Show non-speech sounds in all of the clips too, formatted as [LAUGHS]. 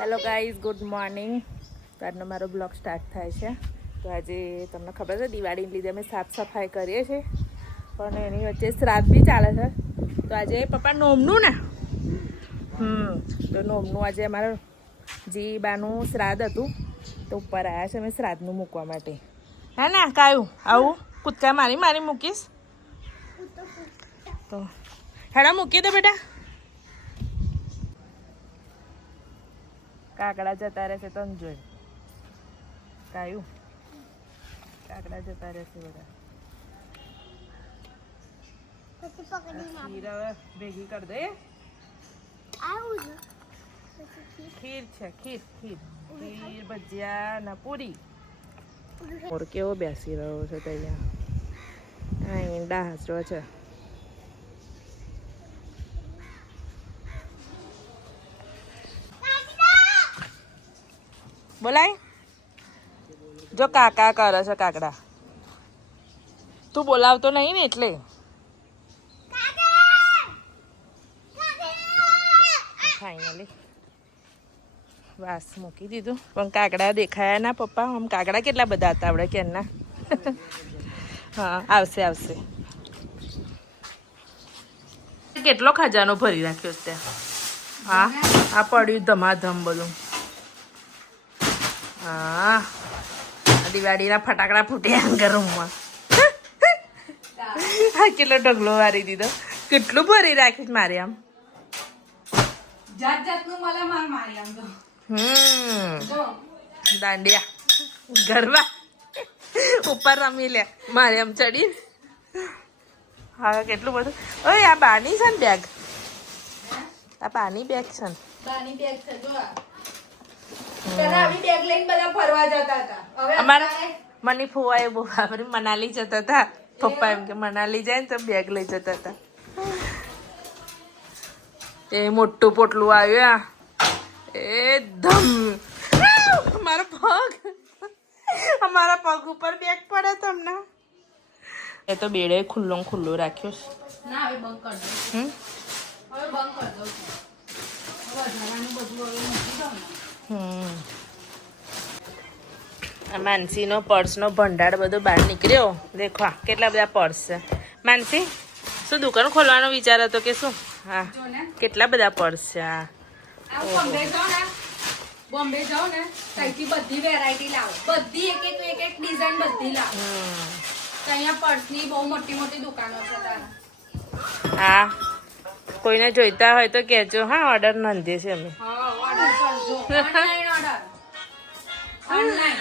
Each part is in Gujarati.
હેલો ગાઈઝ ગુડ મોર્નિંગ તો આજનો મારો બ્લોગ સ્ટાર્ટ થાય છે. તો આજે તમને ખબર છે, દિવાળીને લીધે અમે સાફ સફાઈ કરીએ છીએ. પણ એની વચ્ચે શ્રાદ્ધ બી ચાલે છે. તો આજે પપ્પા નોમનું ને? હમ, તો નોમનું આજે અમારે જી બાનું શ્રાદ્ધ હતું. તો ઉપર આવ્યા છે અમે શ્રાદ્ધનું મૂકવા માટે. હા ના, કાયું, આવું. કૂદકા મારી મારી મૂકીશ. તો હેડા, મૂકી દે બેટા. કાકડા જતા રહેશે તને જોઈ કાયું? કાકડા જતા રહેશે બધા. ખીર હવે ભેગી કરી દે ખીર. છે ખીર ખીર. ખીર ભજીયા ને પૂરી. કેવો બેસી રહ્યો છે તૈયાર અહીં ડાહસરો છે. બોલાય? જો કાકા કરે છે કાકડા. તું બોલાવતો નહીં ને એટલે. ફાઇનલી વાસ મૂકી દીધું. પણ કાકડા દેખાયા ના પપ્પા. આમ કાકડા કેટલા બધા હતા આપણે કેરના હા, આવશે આવશે. કેટલો ખજાનો ભરી રાખ્યો ત્યાં? હા, આ પડ્યું ધમાધમ બધું. હા દિવાળીના ફટાકડા ફૂટ્યા ગરમમાં હા કેટલો ઢગલો વારી દીધો કેટલું ભરી રાખીશ મારે આમ જાત જાતનું મને માર મારી આમ તો હમ દાંડિયા ગરબા ઉપર રમી લે મારે આમ ચડી હા કેટલું બધું ઓય આ બાની છે ને બેગ આ બાની બેગ છે ને બાની બેગ છે જો અમારા મની ફુવાએ બહુ આપણે મનાલી જતા હતા. પપ્પા એમ કે મનાલી જાય ને તો બેગ લઈ જતા હતા. એ મોટું પોટલું આવ્યું આ. એ ધમ આવ! મારો પગ. અમારા પગ ઉપર બેગ પડે તમને. એ તો બેડે ખુલ્લો ખુલ્લું રાખ્યો છે. ના હવે બંધ કર દો હમ? હવે બંધ કર દઉં. આ માનસીનો પર્સનો ભંડાર બધો બહાર નીકળ્યો. દેખો આ કેટલા બધા પર્સ છે. માનસી શું દુકાન ખોલવાનો વિચાર હતો કે શું? હા કેટલા બધા પર્સ છે આ? આ બોમ્બે જાઓ ને. બોમ્બે જાઓ ને ત્યાંથી બધી વેરાયટી લાવો. બધી એક એક એક એક ડિઝાઇન બધી લાવો. અહીંયા પર્સની બહુ મોટી મોટી દુકાનો છે તારા. હા કોઈને જોઈતા હોય તો કહેજો. હા ઓર્ડર નોંધીએ છે અમે. હા ઓનલાઈન ઓર્ડર ઓનલાઈન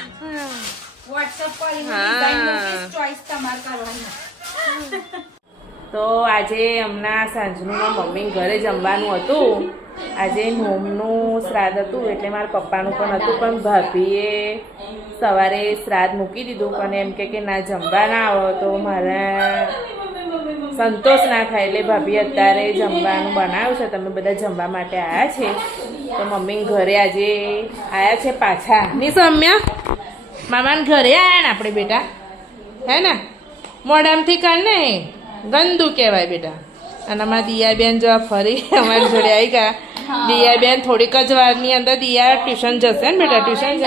વોટ્સએપ પર એની ડિઝાઇન મૂકીશ ચોઈસ તમારે કરવાની. તો આજે હમણાં સાંજનું મમ્મી ઘરે જમવાનું હતું. આજે નોમનું શ્રાદ્ધ હતું એટલે મારા પપ્પાનું પણ હતું પણ ભાભીએ સવારે શ્રાદ્ધ મૂકી દીધું પણ એમ કે કે ના જમવા ના આવો તો મારા સંતોષ ના થાય એટલે ભાભી અત્યારે જમવાનું બનાવ્યું છે. તમે બધા જમવા માટે આવ્યા છે. તો મમ્મી ઘરે આજે આવ્યા છે પાછા. ની સમ્યા? મામાને ઘરે આવ્યા ને આપણે બેટા? હે ને? મોડામથી કર ને. ગંદુ કહેવાય બેટા. અને અમારા દિયાબેન જો ફરી અમારી જોડે આવી ગયા. દિયાબેન થોડીક જ વારની અંદર દિયા ટ્યુશન જશે ને બેટા ટ્યુશન.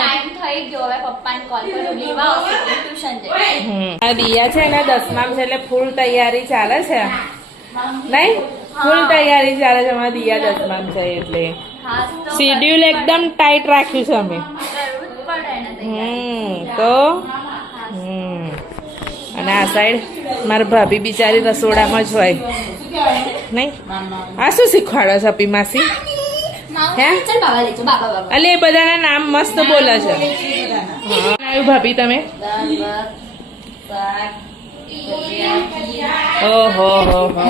આ દિયા છે ને દસમામ છે એટલે ફૂલ તૈયારી ચાલે છે. નહીં? ફૂલ તૈયારી ચાલે છે અમારા દિયા દસમામ છે એટલે. શિડ્યુલ એકદમ ટાઈટ રાખ્યું છે અમે. હમ તો હમ. અને આ સાઈડ મારા ભાભી બિચારી રસોડામાં જ હોય. નહીં? આ શું શીખવાડો છો અપી માસી? હે? ચાલ બાબા લેજો બાબા બાબા. અલે એ બધાના નામ મસ્ત બોલે છે. હા આવ્યું ભાભી તમે? ઓહો હો હો.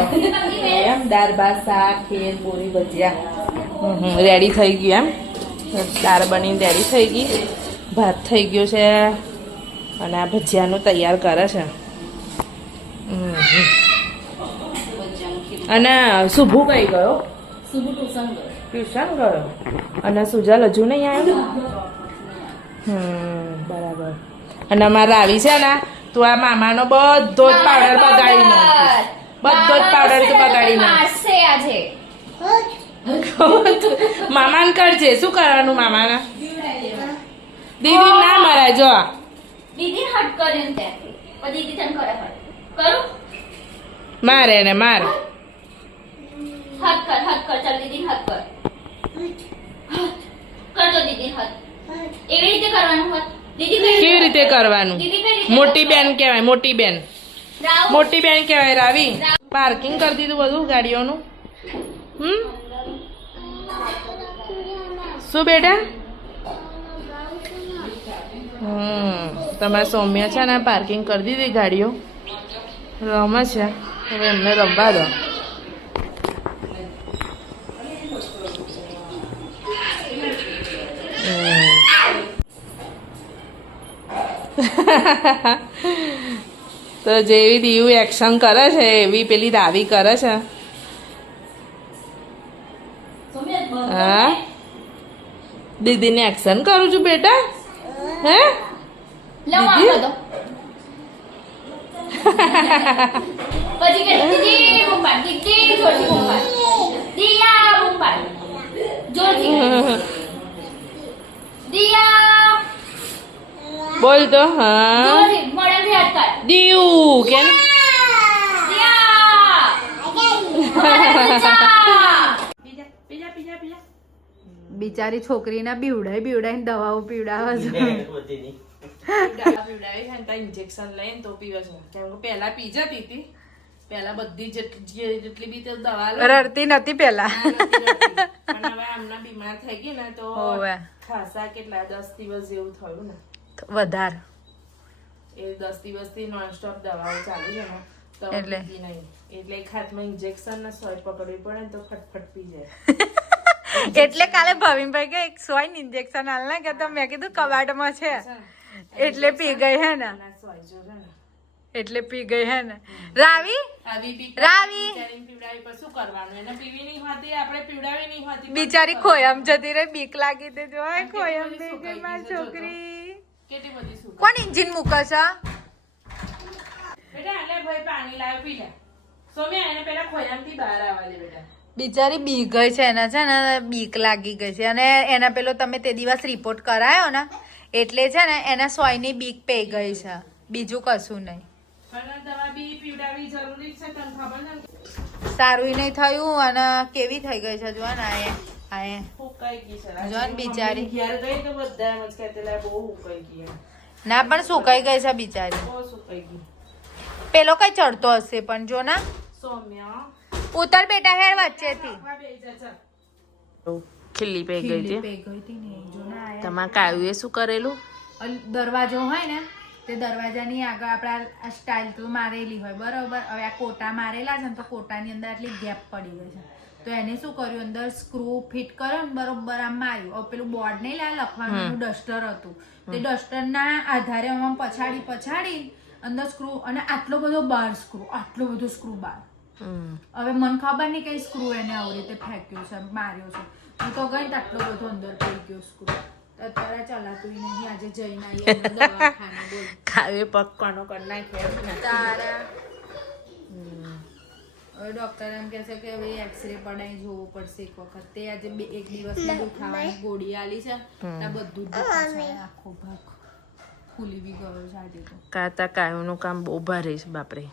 એમ દાળ ભાત શાક ખીર પૂરી ભજીયા. રેડી થઈ ગયું એમ. દાળ બનીને રેડી થઈ ગઈ. ભાત થઈ ગયો છે અને આ ભજીયાનું તૈયાર કરે છે. અને શુભુ કઈ ગયો? ટ્યુશન ગયો. અને સુજલ હજુ નહીં આવ્યો હમ. બરાબર. અને અમારે આવી છે ને તું આ મામાનો બધો જ પાવડર બગાડી નાખ્યો બધો જ પાવડર તું બગાડી નાખ આજે. [LAUGHS] મામાને કરજે. શું કરવાનું મામાના? દીદી ના મરાય જો દીદી હટ કર્યું તે પછી દીદી તને કરે હટ કરું મારે ને મારે. હાથ કર હાથ કર. ચાલ દીદી હાથ કર. હાથ કરજો દીદી હાથ એવી રીતે કરવાનું હાથ દીદી કેવી રીતે કરવાનું? મોટી બેન કહેવાય મોટી બેન. મોટી બેન કહેવાય રાવી. પાર્કિંગ કરી દીધું બધું ગાડીઓનું. હમ? શું બેટા? હમ તમારા સૌમ્ય છે ને પાર્કિંગ કરી દીધી ગાડીઓ. રમે છે. હવે એમને રમવા દો. તો જેવી દીવ એક્શન કરે છે એવી પેલી દાવી કરે છે. હા? દીદીને એક્શન કરું છું બેટા. હે? દીદી? પછી કે દીદી બૂમ પાડ દીદી જોરથી બૂમ પાડ દિયા બૂમ પાડ જોરથી દિયા. બોલ તો હા. જોરથી મોઢાથી હાથ કાઢ દીવું કે ને? દિયા મોઢાથી ચા બિચારી છોકરીને બીવડાઈ બીવડાઈને દવાઓ પીવડાવે છે. ઇન્જેક્શન લઈને તો પીવે છે. કેમ કે પહેલા પી જતી હતી પહેલા બધી જેટલી જેટલી બી દવા રડતી નથી પેલા પણ હવે આમના બીમાર થઈ ગઈ ને તો ખાસા કેટલા દસ દિવસ જેવું થયું ને. વધાર. એ દસ દિવસથી નોનસ્ટોપ દવાઓ ચાલુ છે ને તો એટલે? નહીં. એટલે એક હાથમાં ઇન્જેક્શન ને સોય પકડવી પડે ને તો ફટફટ પી જાય. [LAUGHS] એટલે કાલે ભાવિનભાઈ કે એક સોય ઇન્જેક્શન હાલ ના કે તો મેં કીધું કબાટમાં છે. એટલે પી ગઈ હે ને. એટલે પી ગઈ હે ને. રાવી? રાવી! બિચારીને પીવડાવી પર શું કરવાનું? એને પીવી નહીં હોતી આપણે પીવડાવી નહીં હોતી. બિચારી ખોયમ જતી રહી બીક લાગી તે જો ખોયમ થઈ ગઈ મારી. છોકરી. કેટલી બધી કોણ ઇન્જિન મૂકે છે? બેટા એટલે ભાઈ પાણી લાવ પી લે. સોમ્યા એને પેલા ખોયામથી બહાર આવવા દે બેટા. બિચારી બી ગઈ છે એના છે ને બીક લાગી ગઈ છે. અને એના પેલો તમે તે દિવસ રિપોર્ટ કરાયો ને એટલે છે ને એના સોયની બીક પઈ ગઈ છે. બીજું કશું નહીં. સારું નહીં થયું અને કેવી થઈ ગઈ છે જો ને આયે એ એ. હુકાઈ ગઈ છે જો ને બિચારી. ના પણ સુકાઈ ગઈ છે બિચારી. પેલો કઈ ચડતો હશે પણ જો ના. સૌમ્યા. ઉતર બેટા હેડ વચ્ચેથી. ખીલી પે ગઈ હતી. તમારે કાવ્યું શું કરેલું? દરવાજો હોય ને તે દરવાજાની આગળ આપણા આ સ્ટાઇલ તો મારેલી હોય બરોબર? હવે આ કોટા મારેલા છે ને તો કોટાની અંદર આટલી ગેપ પડી ગઈ છે. તો એને શું કર્યું? અંદર સ્ક્રૂ ફિટ કર્યો ને બરોબર આમ માર્યું. હવે પેલું બોર્ડ નહીં લાવે લખવાનું એનું ડસ્ટર હતું. તે ડસ્ટરના આધારે આમ પછાડી પછાડી અંદર સ્ક્રૂ અને આટલો બધો બાર સ્ક્રૂ આટલો બધો સ્ક્રૂ બાર. હવે મને ખબર નહીં કઈ સ્ક્રૂ એને આવી રીતે ફેંક્યો છે માર્યો છે. હું તો ગઈ આટલો બધો અંદર પડી ગયો સ્ક્રૂ અત્યારે ચલાતું નહીં આજે જઈને આવીએ આપણે દવાખાને બોલ. કાવ્ય પગ કોનો નાખ્યો તારા. હવે ડોક્ટર એમ કહે છે કે હવે એક્સરે પડાવી જોવો પડશે એક વખત. તે આજે બે એક દિવસ દુખાવાની ગોળી આલી છે ત્યાં બધું જ આખો ભાગ ખુલી બી ગયો છે આજે તો. કાતા કાયોનું કામ બહુ ભારે છે બાપરે.